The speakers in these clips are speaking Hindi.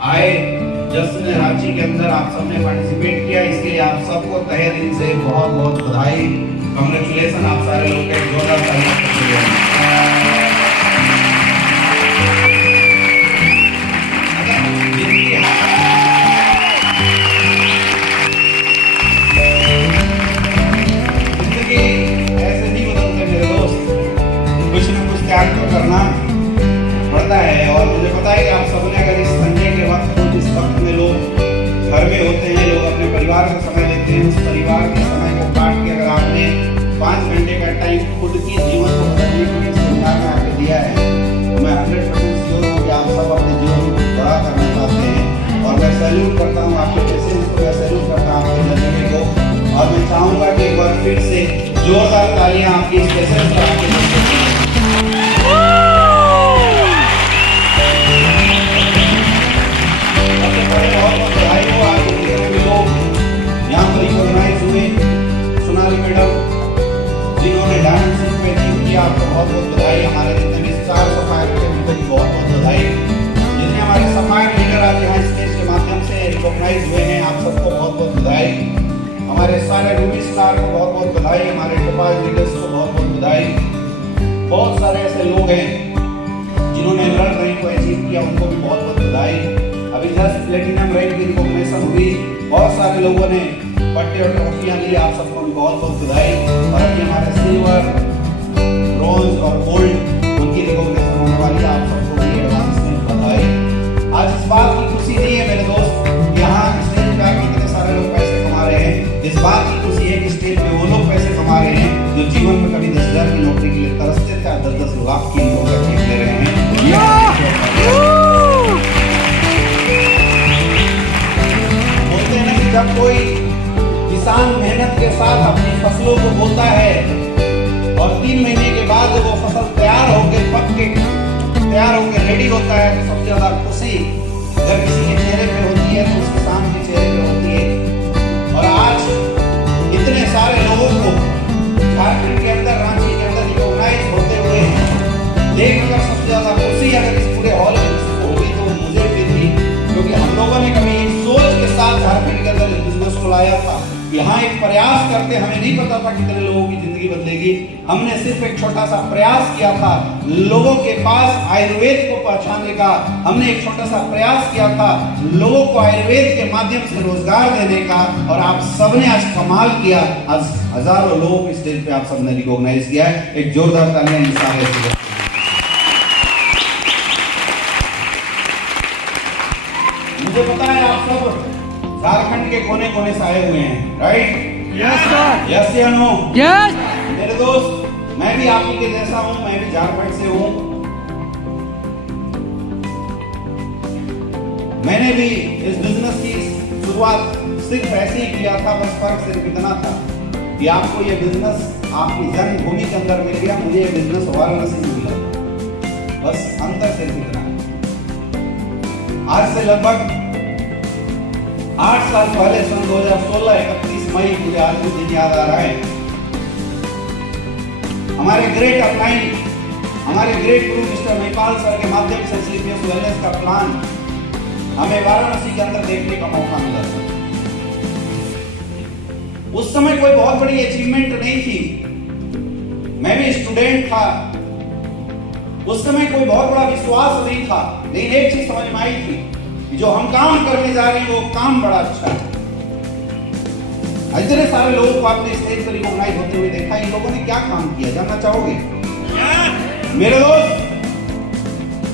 आए जश्न रांची के अंदर आप सबने पार्टिसिपेट किया, इसके लिए आप सबको तहे दिल से बहुत बहुत बधाई, कांग्रेचुलेशन। आप सारे लोग का एक जोरदार तालियां। त्याग तो करना पड़ता है और मुझे पता है कि आप सबने अगर इस संडे के वक्त को जिस वक्त में लोग घर में होते हैं, लोग अपने परिवार का समय लेते हैं, उस परिवार के समय को काट के अगर आपने 5 घंटे का टाइम खुद की जीवन को बदलने के लिए संसार में आके दिया है, तो मैं 100% श्योर हूँ कि आप सब अपने जीवन को बड़ा करना चाहते हैं। और मैं सैल्यूट करता हूँ आपके पेशेंस को, मैं सैल्यूट करता हूँ आपके जज्बे को, और मैं चाहूँगा कि एक बार फिर से जोरदार तालियां आपकी इस पेशेंस पर आपके आपको बहुत बहुत बधाई। हमारे जितने भी स्टार सफायर थे उनको भी बहुत बहुत बधाई। जितने हमारे सफायर लीडर आज यहाँ स्टेज के माध्यम से रिकॉग्नाइज हुए हैं, आप सबको बहुत बहुत बधाई। हमारे सारे रूबी स्टार को बहुत बहुत बधाई, हमारे टोपाज लीडर्स को बहुत बहुत बधाई। बहुत सारे ऐसे लोग हैं जिन्होंने वर्ल्ड रैंक को अचीव किया, उनको भी बहुत बहुत बधाई। अभी जस्ट प्लेटिनम रैंक की रिकॉग्निशन हुई, बहुत सारे लोगों ने पट्टे और ट्रॉफियां ली, आप सबको भी बहुत बहुत बधाई। और अभी हमारे सिल्वर, ब्रॉन्ज और गोल्ड उनकी रिकॉग्निशन होने वाली है, आप सबको भी एडवांस में बधाई। आज इस बात की खुशी नहीं है मेरे दोस्त, यहाँ स्टेज पे कितने सारे लोग पैसे कमा रहे हैं, इस बात की खुशी है कि स्टेज पे वो लोग पैसे कमा रहे हैं जो जीवन में कभी 10,000 की नौकरी के लिए तरसते थे, 10-10 लाख की नौकरी ले रहे हैं। बोलते हैं ना कि जब कोई किसान मेहनत के साथ अपनी फसलों को बोता है और 3 महीने के बाद वो फसल तैयार होकर पक के तैयार होकर रेडी होता है, तो सबसे ज्यादा खुशी अगर किसी के चेहरे पे होती है तो उस किसान के चेहरे पे होती है। और आज इतने सारे लोगों को झारखंड के अंदर, रांची के अंदर रिकॉग्नाइज होते हुए देखकर सबसे ज्यादा खुशी अगर इस पूरे हॉल में होगी तो मुझे भी थी, क्योंकि हम लोगों ने कभी एक सोच के साथ झारखंड के अंदर इस बिजनेस को लाया था। यहाँ एक प्रयास करते, हमें नहीं पता था कितने लोगों की जिंदगी बदलेगी, हमने सिर्फ एक छोटा सा प्रयास किया था लोगों के पास आयुर्वेद को पहुंचाने का। हमने एक छोटा सा प्रयास किया था लोगों को आयुर्वेद के माध्यम से रोजगार देने का, और आप सबने आज कमाल किया। आज हजारों लोगों को स्टेज पे आप सबने रिकॉग्नाइज किया है, एक जोरदार तालियां इन सारे। मुझे पता है आप सब झारखंड के कोने कोने से आए हुए हैं, राइट? Yes sir. यस या नो? यस। मेरे दोस्त, मैं भी आप ही के जैसा हूं, मैं भी झारखंड से हूं। मैंने भी इस बिजनेस की शुरुआत सिर्फ ऐसे ही किया था, बस फर्क सिर्फ इतना था कि आपको ये बिजनेस आपकी जन्मभूमि के अंदर मिल गया, मुझे ये बिजनेस वाराणसी में मिला, बस अंतर सिर्फ इतना। आज से लगभग 8 साल पहले सन 2016 31 मई, मुझे आज भी दिन याद आ रहा है, हमारे ग्रेट अपलाइन, हमारे ग्रेट गुरु मिस्टर नेपाल सर के माध्यम से स्लीपियस वेलनेस का प्लान हमें वाराणसी के अंदर देखने का मौका मिला था। उस समय कोई बहुत बड़ी अचीवमेंट नहीं थी, मैं भी स्टूडेंट था, उस समय कोई बहुत बड़ा विश्वास नहीं था, लेकिन एक चीज समझ में आई थी, जो हम काम करने जा रहे हैं वो काम बड़ा अच्छा है। इतने सारे लोगों को आपने स्टेज पर रिकॉग्नाइज होते हुए देखा, इन लोगों ने क्या काम किया, जानना चाहोगे? मेरे दोस्त,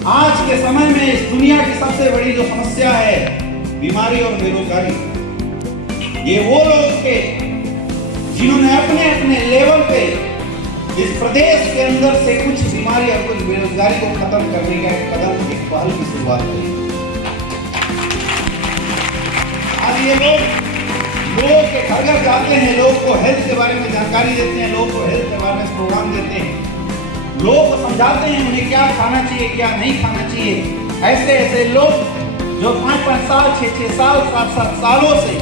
आज के समय में इस दुनिया की सबसे बड़ी जो समस्या है बीमारी और बेरोजगारी, ये वो लोग थे जिन्होंने अपने अपने लेवल पे इस प्रदेश के अंदर से कुछ बीमारी और कुछ बेरोजगारी को खत्म करने का एक कदम, एक पहल की शुरुआत की। आज ये लोग के घर घर जाते हैं, लोग को हेल्थ के बारे में जानकारी देते हैं, लोग को हेल्थ के बारे में प्रोग्राम देते हैं, लोग को समझाते हैं उन्हें क्या खाना चाहिए, क्या नहीं खाना चाहिए। ऐसे ऐसे लोग जो 5-5 साल, 6-6 साल, 7-7 सालों से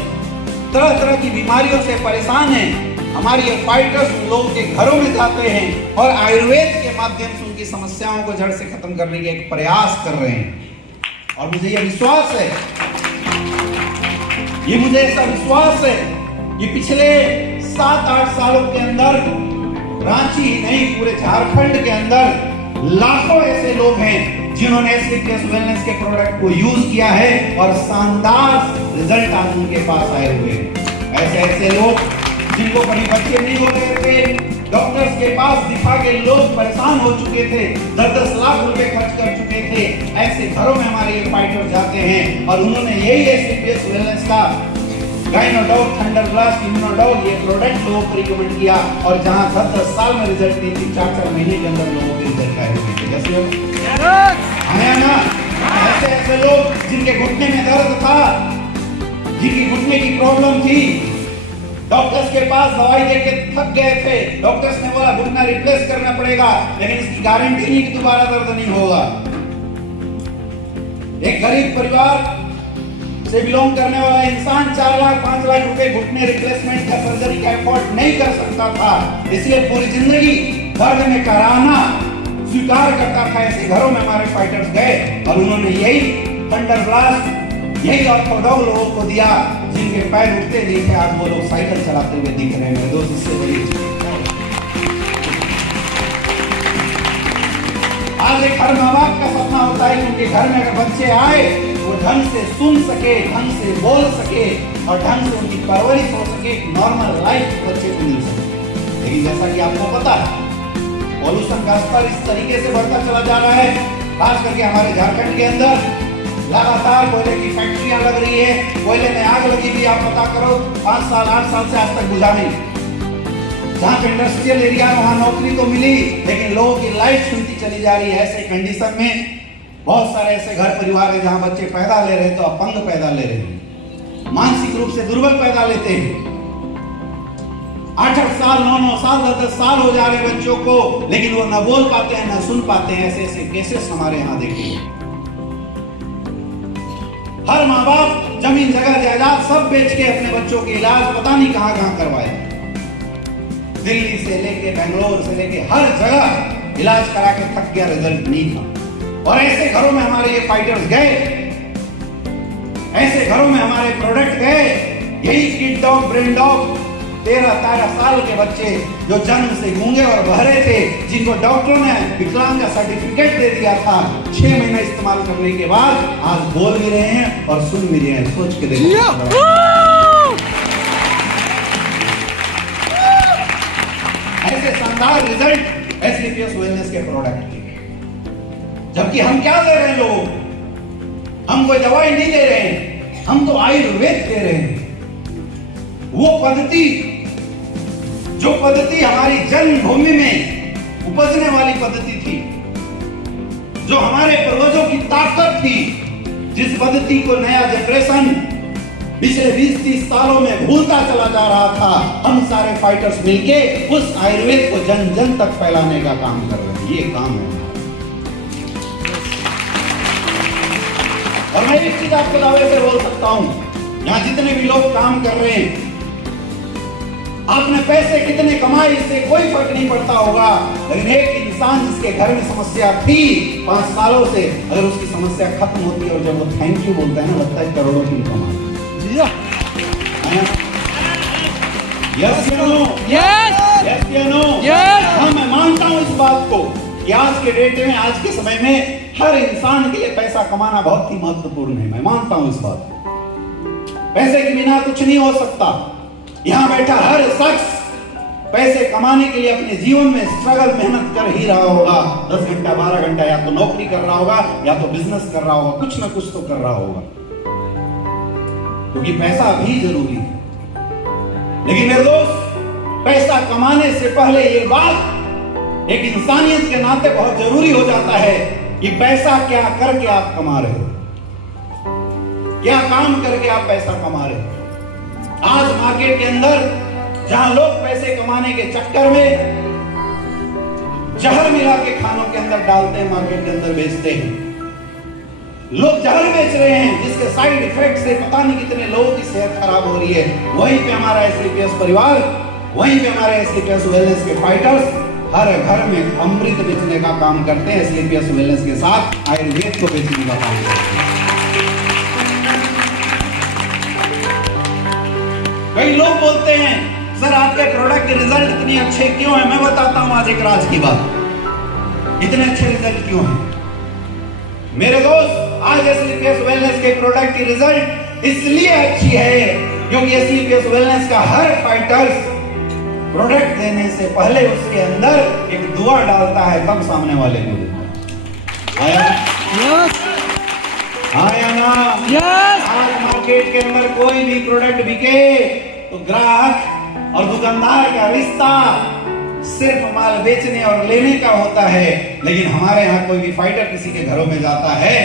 तरह तरह की बीमारियों से परेशान हैं, हमारी ये फाइटर्स उन लोगों के घरों में जाते हैं और आयुर्वेद के माध्यम से उनकी समस्याओं को जड़ से खत्म करने के एक प्रयास कर रहे हैं। और मुझे यह विश्वास है, ये मुझे ऐसा विश्वास है कि पिछले 7-8 सालों के अंदर रांची ही नहीं पूरे झारखंड के अंदर लाखों ऐसे लोग हैं जिन्होंने एसलीपीएस वेलनेस के प्रोडक्ट को यूज किया है और शानदार रिजल्ट आज उनके पास आए हुए हैं। ऐसे लोग जिनको कभी बच्चे नहीं हो रहे थे, डॉक्टर्स के पास दिखा के लोग परेशान हो चुके थे, 10-10 लाख रुपए खर्च कर चुके थे, ऐसे घरों में हमारे ये फाइटर जाते हैं और उन्होंने यही एसलीपीएस वेलनेस का गाइनोडॉग, थंडर ब्लास्ट, इम्यूनोडॉग ये प्रोडक्ट लोगों को रिकमेंड किया और जहां 10-10 साल में रिजल्ट नहीं थी, 4-4 महीने के अंदर लोगों के रिजल्ट आए हुए थे। जैसे ना ऐसे लोग जिनके घुटने में दर्द था, जिनकी घुटने की प्रॉब्लम थी, डॉक्टर्स के पास दवाई देके थक गए थे, डॉक्टर्स ने बोला घुटना रिप्लेस करना पड़ेगा, लेकिन इसकी गारंटी नहीं कि दोबारा दर्द नहीं होगा। एक गरीब परिवार से बिलोंग करने वाला इंसान 4 लाख 5 लाख रुपए घुटने रिप्लेसमेंट का सर्जरी का एफोर्ड नहीं कर सकता था, इसलिए पूरी जिंदगी दर्द में कराना स्वीकार करता था। ऐसे घरों में हमारे फाइटर्स गए और उन्होंने यही थंडर ब्लास्ट, यही ऑर्थोडॉग लोगों को दिया, जिनके पैर उठते नहीं थे, आज वो लोग साइकिल चलाते हुए दिख रहे हैं। दोस्त इससे बड़ी आज एक हर माँ बाप का सपना होता है कि उनके घर में अगर बच्चे आए वो ढंग से सुन सके, ढंग से बोल सके और ढंग से उनकी परवरिश हो सके, नॉर्मल लाइफ बच्चे को मिल सके। लेकिन जैसा कि आपको पता है, पॉल्यूशन का स्तर इस तरीके से बढ़ता चला जा रहा है, खास करके हमारे झारखंड के अंदर लगातार कोयले की फैक्ट्रियां लग रही है, कोयले में आग लगी भी, आप पता करो 5 साल 8 साल से आज तक बुझा नहीं। जहाँ पे इंडस्ट्रियल एरिया है वहां नौकरी तो मिली, लेकिन लोगों की लाइफ सुनती चली जा रही है। ऐसे कंडीशन में बहुत सारे ऐसे घर परिवार है जहां बच्चे पैदा ले रहे हैं तो अपंग पैदा ले रहे हैं, मानसिक रूप से दुर्बल पैदा लेते हैं। 8-8 साल 9-9 साल 10-10 साल हो जा रहे बच्चों को, लेकिन वो न बोल पाते हैं न सुन पाते हैं। ऐसे ऐसे केसेस हमारे यहाँ देखेंगे। हर माँ बाप जमीन जगह जायदाद सब बेच के अपने बच्चों के इलाज पता नहीं कहां कहां करवाए, दिल्ली से लेके बेंगलोर से लेके हर जगह इलाज करा के थक गया, रिजल्ट नहीं था। और ऐसे घरों में हमारे ये फाइटर्स गए, ऐसे घरों में हमारे प्रोडक्ट गए। यही किड डॉग, ब्रेन डॉग, 13-13 साल के बच्चे जो जन्म से गूंगे और बहरे थे, जिनको डॉक्टरों ने विकलांग का सर्टिफिकेट दे दिया था, 6 महीने इस्तेमाल करने के बाद आज बोल भी रहे हैं और सुन भी रहे हैं। सोच के देखो, ऐसे शानदार रिजल्ट एसलीपीएस वेलनेस के प्रोडक्ट के। जबकि हम क्या दे रहे हैं लोग, हम कोई दवाई नहीं दे रहे हैं, हम तो आयुर्वेद दे रहे हैं। वो पद्धति जो पद्धति हमारी जन्मभूमि में उपजने वाली पद्धति थी, जो हमारे पूर्वजों की ताकत थी, जिस पद्धति को नया जनरेशन पिछले 20-30 सालों में भूलता चला जा रहा था, हम सारे फाइटर्स मिलके उस आयुर्वेद को जन जन तक फैलाने का काम कर रहे हैं। ये काम है। और मैं एक चीज आपको दावे से बोल सकता हूं, यहां जितने भी लोग काम कर रहे हैं, आपने पैसे कितने कमाए इससे कोई फर्क नहीं पड़ता होगा, लेकिन एक इंसान जिसके घर में समस्या थी 5 सालों से, अगर उसकी समस्या खत्म होती है और जब वो थैंक यू बोलता है ना, लगता है करोड़ों की इनकम आती है। यस या नो? यस या नो? हाँ, मैं मानता हूं इस बात को कि आज के डेट में, आज के समय में हर इंसान के लिए पैसा कमाना बहुत ही महत्वपूर्ण है। मैं मानता हूं इस बात को। पैसे के बिना कुछ नहीं हो सकता। यहां बैठा हर शख्स पैसे कमाने के लिए अपने जीवन में स्ट्रगल, मेहनत कर ही रहा होगा। 10 घंटा 12 घंटा या तो नौकरी कर रहा होगा या तो बिजनेस कर रहा होगा, कुछ ना कुछ तो कर रहा होगा, क्योंकि पैसा भी जरूरी है। लेकिन मेरे दोस्त, पैसा कमाने से पहले ये बात एक इंसानियत के नाते बहुत जरूरी हो जाता है कि पैसा क्या करके आप कमा रहे हो, क्या काम करके आप पैसा कमा रहे हो। आज मार्केट के अंदर जहां लोग पैसे कमाने के चक्कर में जहर मिला के खानों के अंदर डालते हैं, मार्केट के अंदर बेचते हैं, लोग जहर बेच रहे हैं जिसके साइड इफेक्ट से पता नहीं कितने लोगों की सेहत खराब हो रही है। वहीं पे हमारा एसलीपीएस परिवार, वहीं पे हमारे एसलीपीएस वेलनेस के फाइटर्स हर घर में अमृत बेचने का काम करते हैं। एसलीपीएस वेलनेस के साथ आयुर्वेद को बेचने का काम करते हैं। कई लोग बोलते हैं सर आपके प्रोडक्ट के रिजल्ट इतने अच्छे क्यों हैं? मैं बताता हूं आज एक राज की बात। इतने अच्छे रिजल्ट क्यों हैं मेरे दोस्त? आज एसलीपीएस वेलनेस के प्रोडक्ट की रिजल्ट इसलिए अच्छी है क्योंकि एसलीपीएस वेलनेस का हर फाइटर्स प्रोडक्ट देने से पहले उसके अंदर एक दुआ डालता है, तब सामने वाले को देता है। आया ना? आज मार्केट के अंदर कोई भी प्रोडक्ट बिके तो ग्राहक और दुकानदार का रिश्ता सिर्फ माल बेचने और लेने का होता है, लेकिन हमारे यहाँ कोई भी फाइटर किसी के घरों में जाता है,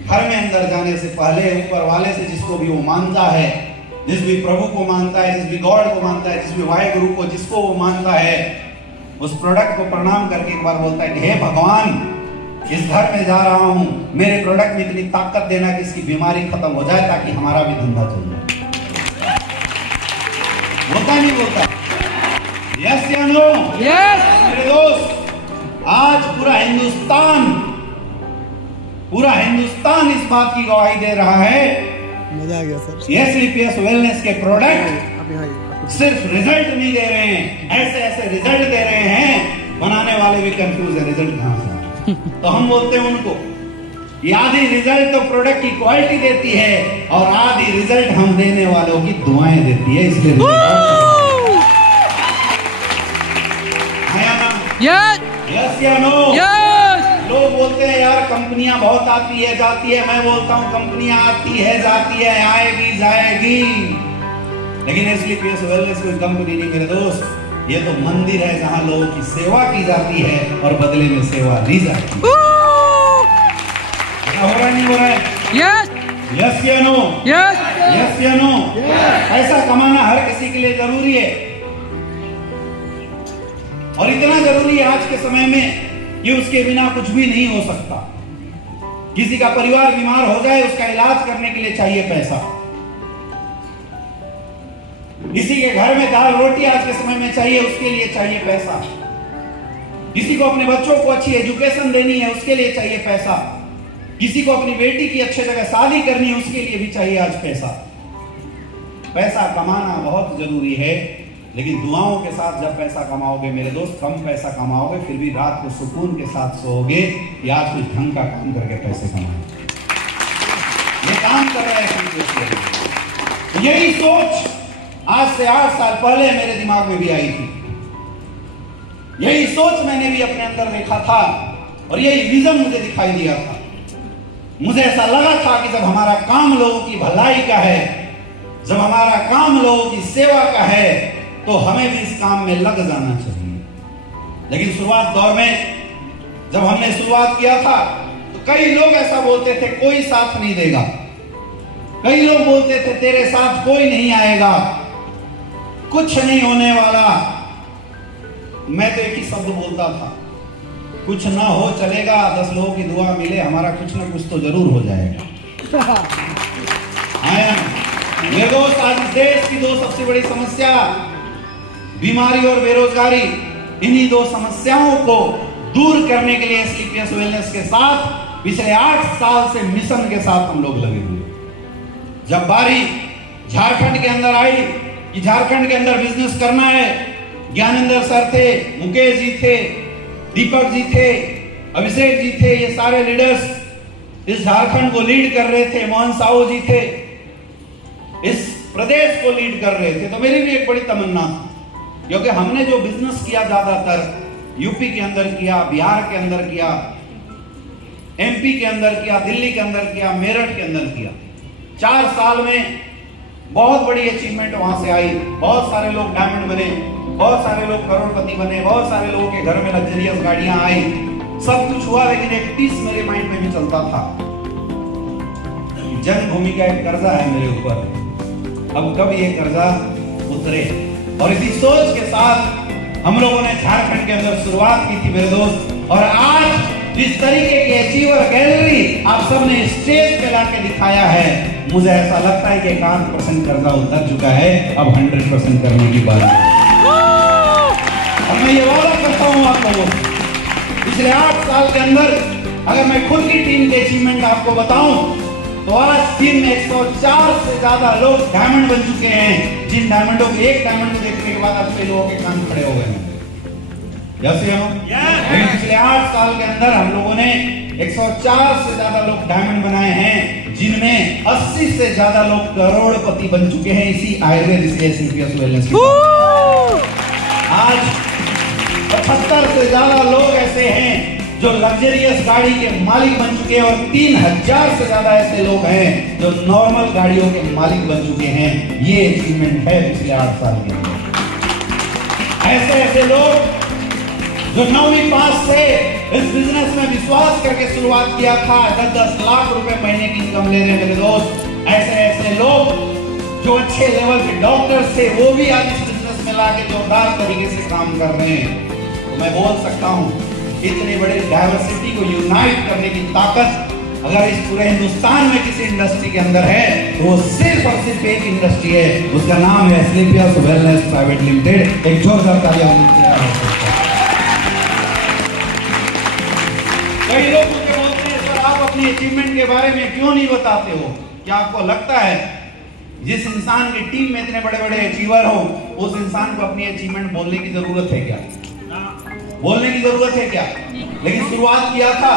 घर में अंदर जाने से पहले ऊपर वाले से जिसको भी वो मानता है, जिस भी प्रभु को मानता है, जिस भी गॉड को मानता है, जिस भी वाहिगुरु को जिसको वो मानता है, उस प्रोडक्ट को प्रणाम करके एक बार बोलता है हे भगवान, इस घर में जा रहा हूं, मेरे प्रोडक्ट में इतनी ताकत देना कि इसकी बीमारी खत्म हो जाए ताकि हमारा भी धंधा चल जाए। बोलता नहीं बोलता? यस या नो? यस। मेरे दोस्त, आज पूरा हिंदुस्तान इस बात की गवाही दे रहा है, मजा आ गया सर। एसलीपीएस वेलनेस के प्रोडक्ट सिर्फ रिजल्ट नहीं दे रहे हैं, ऐसे ऐसे रिजल्ट दे रहे हैं, बनाने वाले भी कंफ्यूज है रिजल्ट कहां से। तो हम बोलते हैं उनको ये आधी रिजल्ट तो प्रोडक्ट की क्वालिटी देती है और आधी रिजल्ट हम देने वालों की दुआएं देती है, इसलिए यस या नो? यस। लोग बोलते हैं यार कंपनियां बहुत आती है जाती है, मैं बोलता हूं कंपनियां आती है जाती है, आएगी जाएगी, लेकिन एसलीपीएस वेलनेस कोई कंपनी नहीं मेरे दोस्त, ये तो मंदिर है जहां लोगों की सेवा की जाती है और बदले में सेवा ली जाती है। हो रहा नहीं हो रहा है? यस। यस या नो? यस। यस या नो? पैसा कमाना हर किसी के लिए जरूरी है और इतना जरूरी है आज के समय में कि उसके बिना कुछ भी नहीं हो सकता। किसी का परिवार बीमार हो जाए, उसका इलाज करने के लिए चाहिए पैसा। किसी के घर में दाल रोटी आज के समय में चाहिए, उसके लिए चाहिए पैसा। किसी को अपने बच्चों को अच्छी एजुकेशन देनी है, उसके लिए चाहिए पैसा। किसी को अपनी बेटी की अच्छे जगह शादी करनी है, उसके लिए भी चाहिए आज पैसा। पैसा कमाना बहुत जरूरी है, लेकिन दुआओं के साथ जब पैसा कमाओगे मेरे दोस्त, कम पैसा कमाओगे फिर भी रात को सुकून के साथ सोओगे कि आज कुछ ढंग का काम करके पैसे कमाएंगे। ये काम कर रहा है। यही सोच आज से 8 साल पहले मेरे दिमाग में भी आई थी, यही सोच मैंने भी अपने अंदर देखा था और यही विजन मुझे दिखाई दिया था। मुझे ऐसा लगा था कि जब हमारा काम लोगों की भलाई का है, जब हमारा काम लोगों की सेवा का है, तो हमें भी इस काम में लग जाना चाहिए। लेकिन शुरुआत दौर में जब हमने शुरुआत किया था तो कई लोग ऐसा बोलते थे कोई साथ नहीं देगा, कई लोग बोलते थे तेरे साथ कोई नहीं आएगा, कुछ नहीं होने वाला। मैं तो एक ही शब्द बोलता था, कुछ ना हो चलेगा, 10 लोगों की दुआ मिले, हमारा कुछ ना कुछ तो जरूर हो जाएगा। आया मेरे दोस्त, आज देश की 2 सबसे बड़ी समस्या बीमारी और बेरोजगारी, इन्हीं 2 समस्याओं को दूर करने के लिए एसलीपीएस वेलनेस के साथ पिछले 8 साल से मिशन के साथ हम लोग लगे हुए। जब बारी झारखंड के अंदर आई कि झारखंड के अंदर बिजनेस करना है, ज्ञानेंद्र सर थे, मुकेश जी थे, दीपक जी थे, अभिषेक जी थे, ये सारे लीडर्स इस झारखंड को लीड कर रहे थे, मोहन साहू जी थे, इस प्रदेश को लीड कर रहे थे। तो मेरी भी एक बड़ी तमन्ना थी, क्योंकि हमने जो बिजनेस किया ज्यादातर यूपी के अंदर किया, बिहार के अंदर किया, एमपी के अंदर किया, दिल्ली के अंदर किया, मेरठ के अंदर किया। 4 साल में बहुत बड़ी अचीवमेंट वहां से आई, बहुत सारे लोग डायमंड बने, बहुत सारे लोग करोड़पति बने, बहुत सारे लोगों के घर में लग्जरियस गाड़ियां आई, सब कुछ हुआ। लेकिन एक चीज मेरे माइंड में भी चलता था, जन्मभूमि का एक कर्जा है मेरे ऊपर, अब कब ये कर्जा उतरे। और इसी सोच के साथ हम लोगों ने झारखंड के अंदर शुरुआत की थी मेरे दोस्त, और आज जिस तरीके की अचीवर गैलरी आप सबने स्टेज पे लाके दिखाया है, मुझे ऐसा लगता है कि 1% कर्जा उतर चुका है, अब 100% करने की बात है। और मैं ये वादा करता हूं आप लोगों को, पिछले 8 साल के अंदर अगर मैं खुद की टीम के अचीवमेंट आपको बताऊं तो आज दिन में 104 से ज्यादा लोग डायमंड बन चुके हैं, जिन डायमंडों के एक डायमंड को देखने के बाद अब लोगों के कान खड़े हो गए हैं। लेकिन पिछले 8 साल के अंदर हम लोगों ने 104 से ज्यादा लोग डायमंड बनाए हैं, जिनमें 80 से ज्यादा लोग करोड़पति बन चुके हैं इसी आयुर्वेद एसलीपीएस वेलनेस के साथ। आज 75 से ज्यादा लोग ऐसे हैं जो लग्जरियस गाड़ी के मालिक बन चुके हैं और 3000 से ज्यादा ऐसे लोग हैं जो नॉर्मल गाड़ियों के मालिक बन चुके हैं। ये अचीवमेंट है पिछले 8 साल के अंदर। ऐसे ऐसे लोग जो 9वीं पास से इस बिजनेस में विश्वास करके शुरुआत किया था, 10-10 लाख रुपए महीने की इनकम ले रहे हैं मेरे दोस्त। ऐसे ऐसे लोग जो अच्छे लेवल के डॉक्टर्स थे, वो भी आज इस बिजनेस में लाके जोरदार तरीके से काम कर रहे हैं। तो मैं बोल सकता हूं, इतनी बड़ी डाइवर्सिटी को यूनाइट करने की ताकत अगर इस पूरे हिंदुस्तान में किसी इंडस्ट्री के अंदर है तो वो सिर्फ और सिर्फ एक इंडस्ट्री है, उसका नाम है एसलीपीएस वेलनेस प्राइवेट लिमिटेड। एक जोरदार तालियां होनी चाहिए। कई लोग मुझे बोलते हैं, सर आप अपनी अचीवमेंट के बारे में क्यों नहीं बताते हो? क्या आपको लगता है जिस इंसान की टीम में इतने बड़े बड़े अचीवर हो, उस इंसान को अपनी अचीवमेंट बोलने की जरूरत है क्या? बोलने की जरूरत है क्या? लेकिन शुरुआत किया था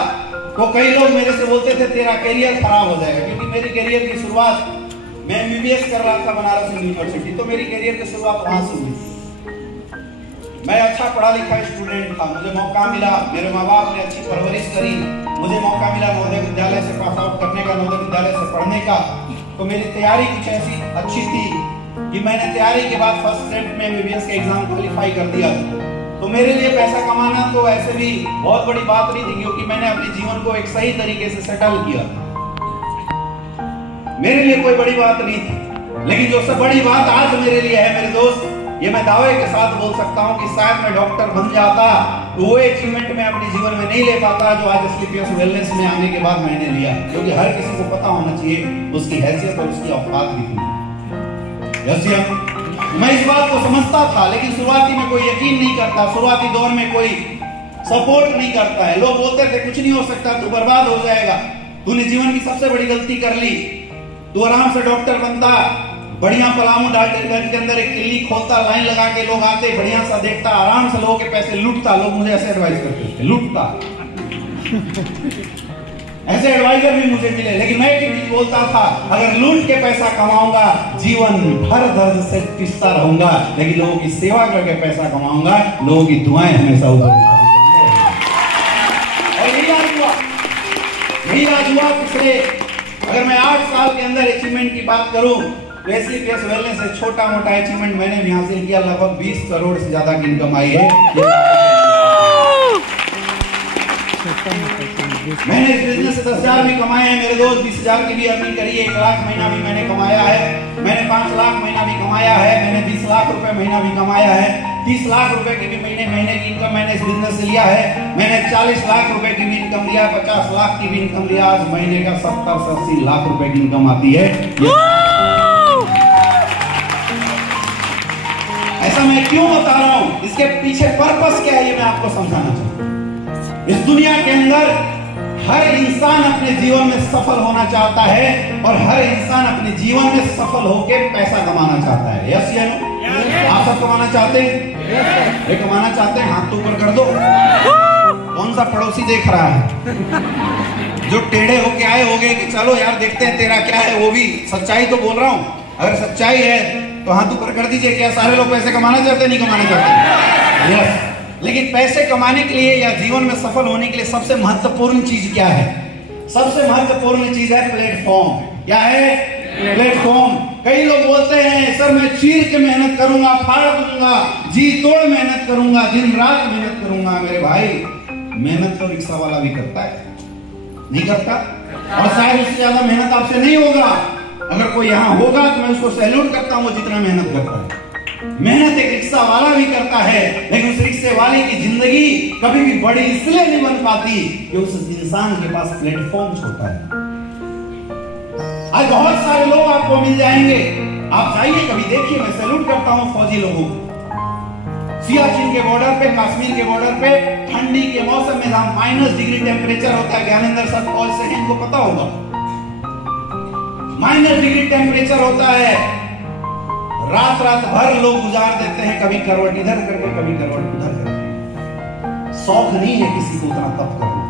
तो कई लोग मेरे से बोलते थे तेरा करियर खराब हो जाएगा, क्योंकि मेरी करियर की शुरुआत, मैं एमबीबीएस कर रहा था बनारस यूनिवर्सिटी, तो मेरी करियर की शुरुआत वहां से हुई। मैं अच्छा पढ़ा लिखा स्टूडेंट था, मुझे मौका मिला, मेरे माँ बाप ने अच्छी परवरिश करी, मुझे मौका मिला नवोदय विद्यालय से पास आउट करने का, नवोदय विद्यालय से पढ़ने का। तो मेरी तैयारी कुछ ऐसी अच्छी थी कि मैंने तैयारी के बाद फर्स्ट अटेम्प्ट में एमबीबीएस का एग्जाम क्वालिफाई कर दिया। तो मेरे लिए पैसा कमाना तो ऐसे भी बहुत बड़ी बात नहीं थी, क्योंकि मैंने अपने जीवन को एक सही तरीके से सेटल किया। मेरे लिए कोई बड़ी बात नहीं थी। लेकिन जो सबसे बड़ी बात आज मेरे लिए है मेरे दोस्त, ये मैं दावे के साथ बोल सकता हूं कि शायद मैं डॉक्टर बन जाता तो वो अचीवमेंट मैं अपने जीवन में नहीं ले पाता जो आज एसलीपीएस वेलनेस में आने के बाद मैंने लिया। क्योंकि हर किसी को पता होना चाहिए उसकी हैसियत और उसकी औकात भी थी। मैं इस बात को समझता था, लेकिन शुरुआती में कोई यकीन नहीं करता, शुरुआती दौर में कोई सपोर्ट नहीं करता है। लोग बोलते थे कुछ नहीं हो सकता, तू बर्बाद हो जाएगा, तूने जीवन की सबसे बड़ी गलती कर ली, तू आराम से डॉक्टर बनता, बढ़िया पलामू डाल्टनगंज के अंदर एक क्लिनिक खोलता, लाइन लगा के लोग आते, बढ़िया सा देखता, आराम से लोगों के पैसे लूटता। लोग मुझे ऐसे एडवाइस करते थे, लूटता। ऐसे एडवाइजर भी मुझे मिले, लेकिन मैं एक चीज बोलता था, अगर लूट के पैसा कमाऊंगा जीवन भर दर्द से पिसता रहूंगा, लेकिन लोगों की सेवा करके पैसा कमाऊंगा, लोगों की दुआएं हमेशा ऊपर। और यही आज हुआ पिछले, अगर मैं 8 साल के अंदर अचीवमेंट की बात करूं तो एसलीपीएस वेलनेस से छोटा मोटा अचीवमेंट मैंने भी हासिल किया। लगभग 20 करोड़ से ज्यादा की इनकम आई है। मैंने इस बिजनेस से 10,000 भी कमाए हैं मेरे दोस्त, 20,000 की भी अर्निंग करी है, 1 लाख महीना भी मैंने कमाया है, मैंने 5 लाख महीना भी कमाया है, मैंने 20 लाख रुपए महीना भी कमाया है, 30 लाख रुपए की भी महीने की इनकम मैंने इस बिजनेस से लिया है, मैंने 40 लाख रुपए की भी इनकम लिया, 50 लाख की भी इनकम लिया। आज महीने का 70 से 80 लाख रुपए की इनकम आती है। ऐसा मैं क्यों बता रहा हूं, इसके पीछे पर्पस क्या है ये मैं आपको समझाना चाहता हूं। इस दुनिया के अंदर हर इंसान अपने जीवन में सफल होना चाहता है और हर इंसान अपने जीवन में सफल होकर पैसा कमाना चाहता है। यस या नो? आप सब कमाना चाहते हैं? ये कमाना चाहते हैं? हाथ तो ऊपर कर दो। कौन सा पड़ोसी देख रहा है जो टेढ़े होके आए होंगे कि चलो यार देखते हैं तेरा क्या है, वो भी सच्चाई तो बोल रहा हूं। अगर सच्चाई है तो हाथ ऊपर कर दीजिए। क्या सारे लोग पैसे कमाना चाहते हैं? नहीं कमाना चाहते? यस। लेकिन पैसे कमाने के लिए या जीवन में सफल होने के लिए सबसे महत्वपूर्ण चीज क्या है? सबसे महत्वपूर्ण चीज है प्लेटफॉर्म। क्या है? प्लेटफॉर्म। कई लोग बोलते हैं सर मैं चीर के मेहनत करूंगा, फाड़ दूंगा, जी तोड़ मेहनत करूंगा, दिन रात मेहनत करूंगा। मेरे भाई, मेहनत तो रिक्शा वाला भी करता है, नहीं करता? और शायद उससे ज्यादा मेहनत आपसे नहीं होगा। अगर कोई यहाँ होगा तो मैं उसको सैल्यूट करता हूँ, जितना मेहनत करता है। मेहनत एक रिक्शा वाला भी करता है, लेकिन उस रिक्शे वाले की जिंदगी कभी भी बड़ी इसलिए नहीं बन पाती कि उस इंसान के पास प्लेटफॉर्म छोटा है। आज बहुत सारे लोग आपको मिल जाएंगे, आप जाइए कभी देखिए। मैं सैल्यूट करता हूं फौजी लोगों को। सियाचिन के बॉर्डर पे, कश्मीर के बॉर्डर पे, ठंडी के मौसम में जहां -डिग्री टेम्परेचर होता है, ज्ञानेंद्र सर कॉल से इनको पता होगा। -डिग्री टेम्परेचर होता है, रात रात भर लोग गुजार देते हैं, कभी करवट इधर करके कभी करवट उधर करके। शौक नहीं है किसी को उतना तप करना।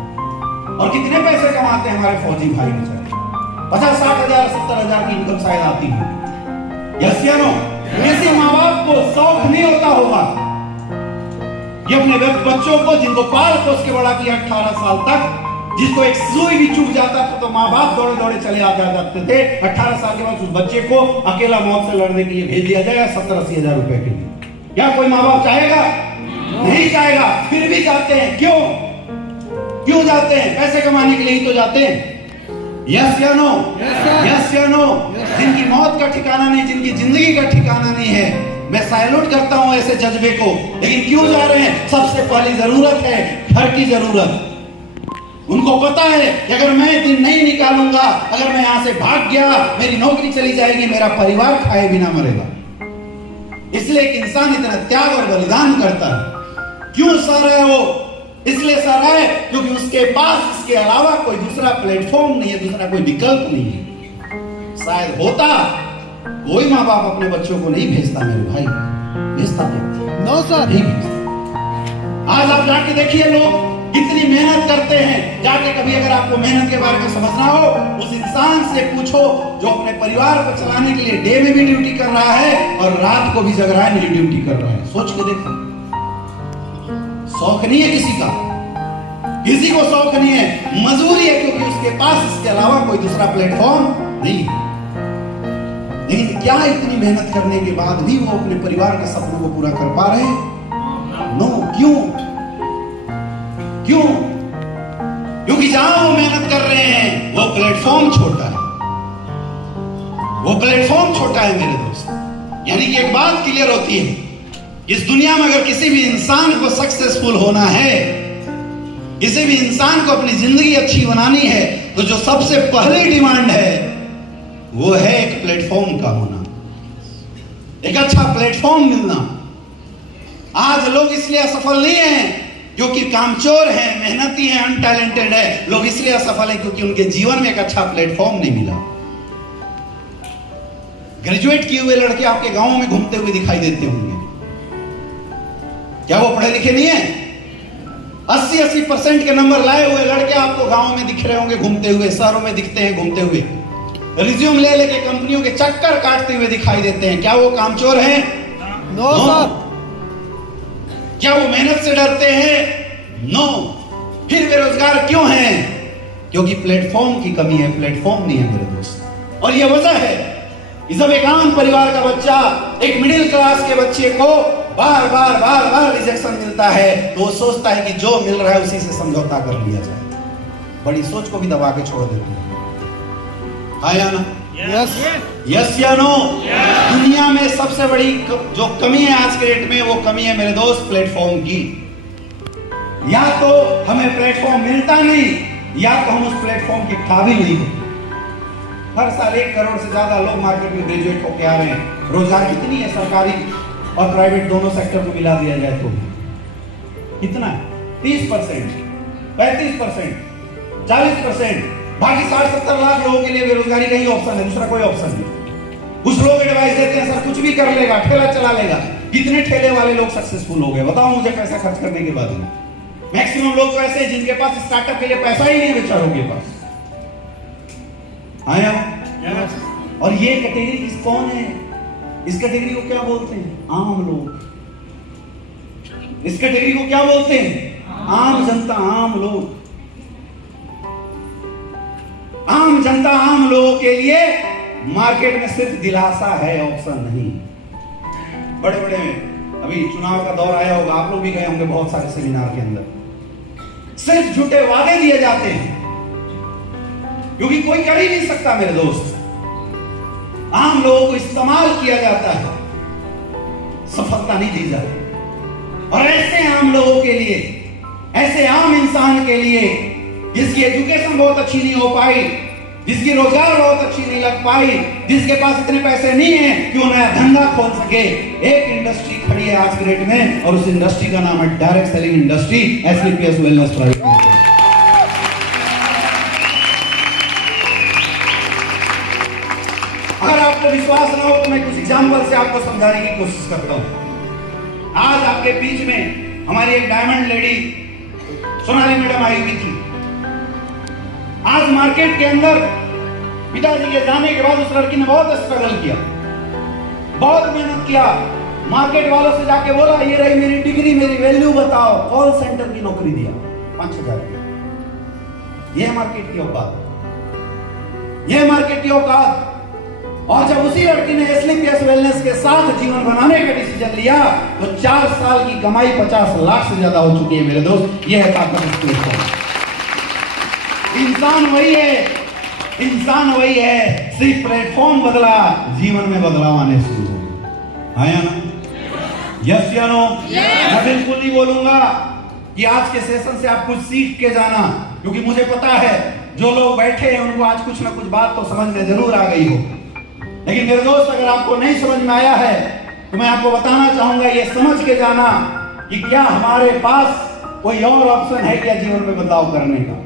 और कितने पैसे कमाते हैं हमारे फौजी भाई बेचारे, 50-60 हजार 70 हजार की इनकम शायद आती है। यस या नो? ऐसे माँ बाप को शौक नहीं होता होगा ये अपने बच्चों को, जिनको पाल पोस के बड़ा किया 18 साल तक, जिसको एक सुई भी चूक जाता था तो माँ बाप दौड़े दौड़े चले आ जाते थे, 18 साल के बाद उस बच्चे को अकेला मौत से लड़ने के लिए भेज दिया जाएगा 70-80 हजार रुपए के लिए। क्या कोई माँ बाप चाहेगा? नहीं चाहेगा। फिर भी जाते हैं। क्यों जाते हैं? पैसे कमाने के लिए ही तो जाते हैं। यस या नो? यस या नो? जिनकी मौत का ठिकाना नहीं, जिनकी जिंदगी का ठिकाना नहीं है, मैं सैल्यूट करता हूं ऐसे जज्बे को। लेकिन क्यों जा रहे हैं? सबसे पहली जरूरत है घर की जरूरत। उनको पता है कि अगर मैं दिन नहीं निकालूंगा, अगर मैं यहां से भाग गया, मेरी नौकरी चली जाएगी, मेरा परिवार खाए बिना मरेगा। इसलिए एक इंसान इतना त्याग और बलिदान करता है। क्यों सह रहा है वो? इसलिए सह रहा है क्योंकि उसके पास इसके अलावा कोई दूसरा प्लेटफॉर्म नहीं है, दूसरा कोई विकल्प नहीं है। शायद होता, कोई माँ बाप अपने बच्चों को नहीं भेजता मेरे भाई, भेजता क्या? No sir. नहीं भेजता। आज आप जाके देखिए लोग कितनी मेहनत करते हैं। जाके कभी अगर आपको मेहनत के बारे में समझना हो, उस इंसान से पूछो जो अपने परिवार को चलाने के लिए डे में भी ड्यूटी कर रहा है और रात को भी जग रहा है, मेरी ड्यूटी कर रहा है। सोच के देखो। शौक नहीं है किसी का, किसी को शौक नहीं है, मजबूरी है, क्योंकि उसके पास इसके अलावा कोई दूसरा प्लेटफॉर्म नहीं। लेकिन क्या इतनी मेहनत करने के बाद भी वो अपने परिवार के सपनों को पूरा कर पा रहे हैं? नो। क्यों? क्योंकि जहां वो मेहनत कर रहे हैं वो प्लेटफॉर्म छोटा है। वो प्लेटफॉर्म छोटा है मेरे दोस्त। यानी कि एक बात क्लियर होती है, इस दुनिया में अगर किसी भी इंसान को सक्सेसफुल होना है, किसी भी इंसान को अपनी जिंदगी अच्छी बनानी है, तो जो सबसे पहली डिमांड है वो है एक प्लेटफॉर्म का होना, एक अच्छा प्लेटफॉर्म मिलना। आज लोग इसलिए असफल नहीं हैं क्योंकि कामचोर हैं, मेहनती हैं, अनटैलेंटेड है। लोग इसलिए असफल हैं क्योंकि उनके जीवन में एक अच्छा प्लेटफॉर्म नहीं मिला। ग्रेजुएट किए हुए लड़के आपके गांव में घूमते हुए दिखाई देते होंगे, क्या वो पढ़े लिखे नहीं है? 80% के नंबर लाए हुए लड़के आपको गांव में दिख रहे होंगे घूमते हुए, शहरों में दिखते हैं घूमते हुए, रिज्यूम ले लेके कंपनियों के चक्कर काटते हुए दिखाई देते हैं। क्या वो कामचोर हैं? No sir. क्या वो मेहनत से डरते हैं? नो। फिर बेरोजगार क्यों हैं? क्योंकि प्लेटफॉर्म की कमी है, प्लेटफॉर्म नहीं है मेरे दोस्त। और ये वजह है कि जब एक आम परिवार का बच्चा एक मिडिल क्लास के बच्चे को बार बार रिजेक्शन मिलता है, तो वो सोचता है कि जो मिल रहा है उसी से समझौता कर लिया जाए। बड़ी सोच को भी दबा के छोड़ देते हैं। हाँ या ना? यस। यस या नो? दुनिया में सबसे बड़ी जो कमी है आज के डेट में, वो कमी है मेरे दोस्त प्लेटफॉर्म की। या तो हमें प्लेटफॉर्म मिलता नहीं, या तो हम उस प्लेटफॉर्म के काबिल नहीं होते। हर साल 1 करोड़ से ज्यादा लोग मार्केट में ग्रेजुएट होकर आ रहे हैं। रोजगार कितनी है? सरकारी और प्राइवेट दोनों सेक्टर को मिला दिया जाए तो कितना है? 30%, 35%, 40%। बाकी 60-70 लाख लोगों के लिए बेरोजगारी का ही ऑप्शन है, दूसरा कोई ऑप्शन नहीं। कुछ लोग एडवाइस देते हैं सर कुछ भी कर लेगा, ठेला चला लेगा। कितने ठेले वाले लोग सक्सेसफुल हो गए बताओ मुझे, पैसा खर्च करने के बाद में? मैक्सिमम लोग तो ऐसे हैं जिनके पास स्टार्टअप के लिए पैसा ही नहीं बेचारों के पास। आया? और ये कैटेगरी कौन है? इस कैटेगरी को क्या बोलते हैं? आम लोग। इस कैटेगरी को क्या बोलते हैं? आम जनता, आम लोग। आम जनता, आम लोगों के लिए मार्केट में सिर्फ दिलासा है, ऑप्शन नहीं। बड़े बड़े अभी चुनाव का दौर आया होगा, आप लोग भी गए होंगे बहुत सारे सेमिनार के अंदर। सिर्फ झूठे वादे दिए जाते हैं क्योंकि कोई कर ही नहीं सकता मेरे दोस्त। आम लोगों को इस्तेमाल किया जाता है, सफलता नहीं दी जाती। और ऐसे आम लोगों के लिए, ऐसे आम इंसान के लिए जिसकी एजुकेशन बहुत अच्छी नहीं हो पाई, जिसकी रोजगार बहुत अच्छी नहीं लग पाई, जिसके पास इतने पैसे नहीं है कि वो नया धंधा खोल सके, एक इंडस्ट्री खड़ी है आज के डेट में, और उस इंडस्ट्री का नाम है direct selling industry, SLPS wellness private limited. 1 अगर आपको विश्वास ना हो तो मैं कुछ एग्जाम्पल से आपको समझाने की कोशिश करता हूं। आज आपके बीच में हमारी एक डायमंड लेडी सोनाली मैडम आई हुई थी। आज मार्केट के अंदर पिताजी के जाने के बाद उस लड़की ने बहुत स्ट्रगल किया, बहुत मेहनत किया। मार्केट वालों से जाके बोला, ये रही मेरी डिग्री, मेरी वैल्यू बताओ। कॉल सेंटर की नौकरी दिया, 5,000 रुपये। ये मार्केट की औकात, ये मार्केट की औकात। और जब उसी लड़की ने एसलीपीएस वेलनेस के साथ जीवन बनाने का डिसीजन लिया तो 4 साल की कमाई 50 लाख से ज्यादा हो चुकी है मेरे दोस्त। ये है ताकत इस प्लेटफॉर्म। इंसान वही है, इंसान वही है, सिर्फ प्लेटफॉर्म बदला, जीवन में बदलाव आने शुरू हो गया। ना यस या नो? मैं बिल्कुल नहीं बोलूंगा कि आज के सेशन से आप कुछ सीख के जाना, क्योंकि मुझे पता है जो लोग बैठे हैं उनको आज कुछ ना कुछ बात तो समझ में जरूर आ गई हो। लेकिन मेरे दोस्त, अगर आपको नहीं समझ में आया है तो मैं आपको बताना चाहूंगा, ये समझ के जाना कि क्या हमारे पास कोई और ऑप्शन है क्या जीवन में बदलाव करने का।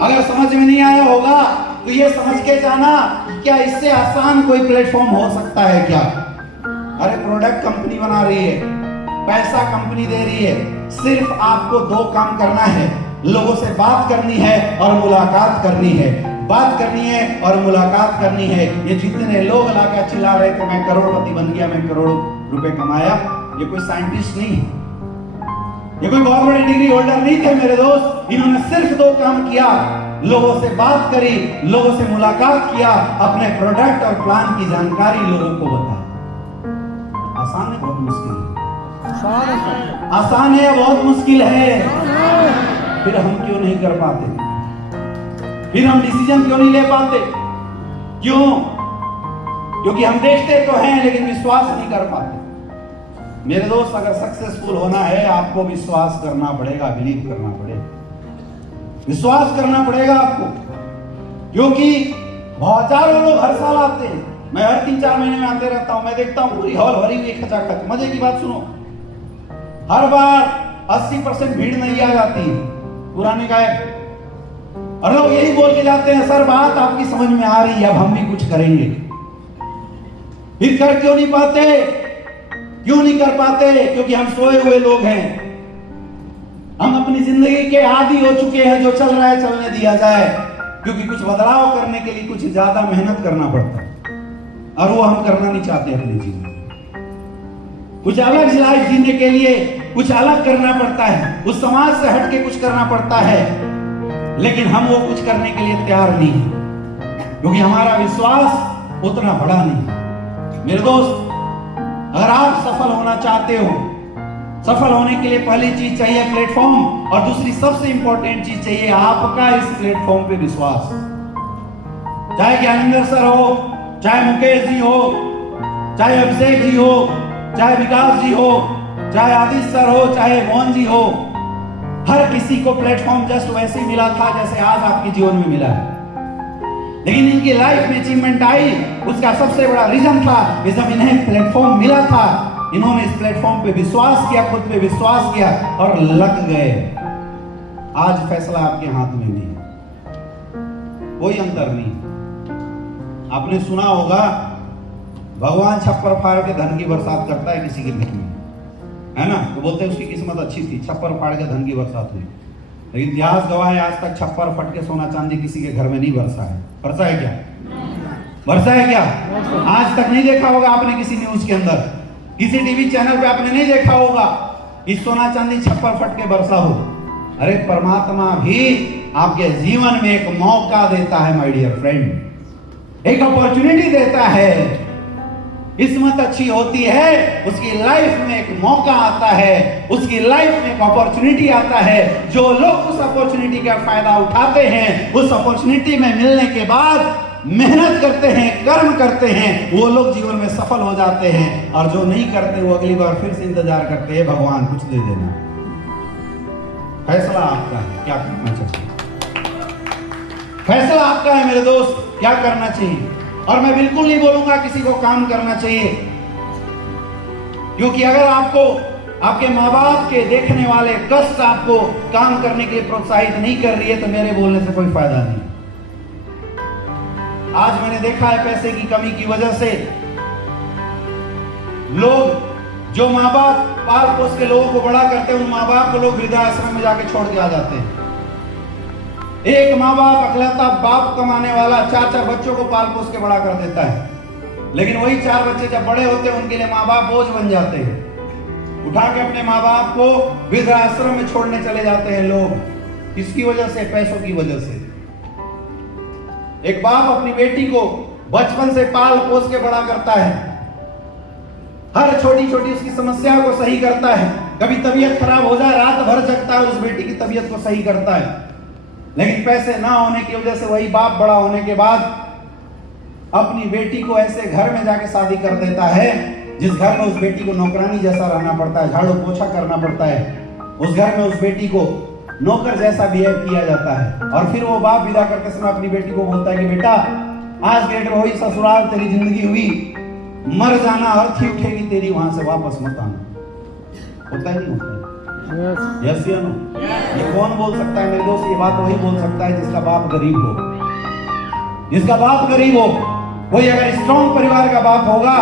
अगर समझ में नहीं आया होगा तो ये समझ के जाना कि क्या इससे आसान कोई प्लेटफॉर्म हो सकता है क्या। अरे प्रोडक्ट कंपनी बना रही है, पैसा कंपनी दे रही है, सिर्फ आपको 2 काम करना है, लोगों से बात करनी है और मुलाकात करनी है। बात करनी है और मुलाकात करनी है। ये जितने लोग लाकर चिल्ला रहे थे मैं करोड़पति बन गया, मैं करोड़ों रुपए कमाया, ये कोई साइंटिस्ट नहीं, ये कोई बहुत बड़े डिग्री होल्डर नहीं थे मेरे दोस्त। इन्होंने सिर्फ 2 काम किया, लोगों से बात करी, लोगों से मुलाकात किया, अपने प्रोडक्ट और प्लान की जानकारी लोगों को बताई। आसान है, बहुत मुश्किल है। आसान है, बहुत मुश्किल है। फिर हम क्यों नहीं कर पाते? फिर हम डिसीजन क्यों नहीं ले पाते? क्यों? क्योंकि हम देखते तो हैं लेकिन विश्वास नहीं कर पाते। मेरे दोस्त, अगर सक्सेसफुल होना है आपको विश्वास करना पड़ेगा, बिलीव करना पड़ेगा, विश्वास करना पड़ेगा आपको। क्योंकि बहुत हजारों लोग हर साल आते हैं, मैं हर 3-4 महीने में आते रहता हूं, मैं देखता हूं पूरी हॉल भरी हुई खचाखच। मजे की बात सुनो, हर बार 80% भीड़ नहीं आ जाती, पुराने गायक और लोग यही बोल के जाते हैं, सर बात आपकी समझ में आ रही है, अब हम भी कुछ करेंगे। फिर कर क्यों नहीं पाते? क्यों नहीं कर पाते? क्योंकि हम सोए हुए लोग हैं। हम अपनी जिंदगी के आदी हो चुके हैं, जो चल रहा है चलने दिया जाए। क्योंकि कुछ बदलाव करने के लिए कुछ ज्यादा मेहनत करना पड़ता है और वो हम करना नहीं चाहते अपने जीवन में। कुछ अलग लाइफ जीने के लिए कुछ अलग करना पड़ता है, उस समाज से हट के कुछ करना पड़ता है, लेकिन हम वो कुछ करने के लिए तैयार नहीं है क्योंकि हमारा विश्वास उतना बड़ा नहीं। मेरे दोस्त, अगर आप सफल होना चाहते हो, सफल होने के लिए पहली चीज चाहिए प्लेटफॉर्म, और दूसरी सबसे इंपॉर्टेंट चीज चाहिए आपका इस प्लेटफॉर्म पे विश्वास। चाहे ज्ञानेंद्र सर हो, चाहे मुकेश जी हो, चाहे अभिषेक जी हो, चाहे विकास जी हो, चाहे आदित्य सर हो, चाहे मोहन जी हो, हर किसी को प्लेटफॉर्म जस्ट वैसे ही मिला था जैसे आज आपके जीवन में मिला है। लेकिन इनकी लाइफ में अचीवमेंट आई, उसका सबसे बड़ा रीजन था कि जब इन्हें प्लेटफॉर्म मिला था, इन्होंने इस प्लेटफॉर्म पे विश्वास किया, खुद पे विश्वास किया और लग गए। आज फैसला आपके हाथ में नहीं है, कोई अंतर नहीं। आपने सुना होगा भगवान छप्पर फाड़ के धन की बरसात करता है किसी के घर में, है ना? तो बोलते हैं उसकी किस्मत अच्छी थी, छप्पर फाड़ के धन की बरसात हुई। लेकिन इतिहास गवाह है, आज तक छप्पर फट के सोना चांदी किसी के घर में नहीं बरसा है। बरसा है क्या? बरसा है क्या? आज तक नहीं देखा होगा आपने किसी न्यूज के अंदर, किसी टीवी चैनल पे आपने नहीं देखा होगा कि सोना चांदी छप्पर फट के बरसा हो। अरे परमात्मा भी आपके जीवन में एक मौका देता है माय डियर फ्रेंड, एक अपॉर्चुनिटी देता है। किस्मत अच्छी होती है, उसकी लाइफ में एक मौका आता है, उसकी लाइफ में एक अपॉर्चुनिटी आता है। जो लोग उस अपॉर्चुनिटी का फायदा उठाते हैं, उस अपॉर्चुनिटी में मिलने के बाद मेहनत करते हैं, कर्म करते हैं, वो लोग जीवन में सफल हो जाते हैं। और जो नहीं करते वो अगली बार फिर से इंतजार करते हैं, भगवान कुछ दे देना। फैसला आपका है, क्या करना चाहिए। फैसला आपका है मेरे दोस्त, क्या करना चाहिए। और मैं बिल्कुल नहीं बोलूंगा किसी को काम करना चाहिए, क्योंकि अगर आपको आपके माँ बाप के देखने वाले कष्ट आपको काम करने के लिए प्रोत्साहित नहीं कर रही है तो मेरे बोलने से कोई फायदा नहीं। आज मैंने देखा है पैसे की कमी की वजह से लोग, जो माँ बाप पाल पोस के लोगों को बड़ा करते हैं, उन माँ बाप को लोग वृद्धाश्रम में जाके छोड़ के आ जाते हैं। एक माँ बाप अकलौता बाप कमाने वाला 4-4 बच्चों को पाल पोस के बड़ा कर देता है, लेकिन वही 4 बच्चे जब बड़े होते हैं उनके लिए माँ बाप बोझ बन जाते हैं। उठा के अपने माँ बाप को वृद्धाश्रम में छोड़ने चले जाते हैं लोग। किसकी वजह से? पैसों की वजह से। एक बाप अपनी बेटी को बचपन से पाल पोस के बड़ा करता है, हर छोटी छोटी उसकी समस्या को सही करता है। कभी तबीयत खराब हो जाए, रात भर जगता है, उस बेटी की तबीयत को सही करता है। लेकिन पैसे ना होने की वजह से वही बाप बड़ा होने के बाद अपनी बेटी को ऐसे घर में जाके शादी कर देता है जिस घर में उस बेटी को नौकरानी जैसा रहना पड़ता है, झाड़ू पोछा करना पड़ता है। उस घर में उस बेटी को नौकर जैसा बिहेव किया जाता है। और फिर वो बाप विदा करते समय अपनी बेटी को बोलता है कि बेटा, आज डेट में वही ससुराल तेरी जिंदगी हुई, मर जाना, अर्थी उठेगी तेरी, वहां से वापस मत आना। होता है नहीं होता? यस या नो? ये कौन बोल सकता है मेरे दोस्त? ये बात वही बोल सकता है जिसका बाप गरीब हो। जिसका बाप गरीब हो, वही अगर स्ट्रॉन्ग परिवार का बाप होगा,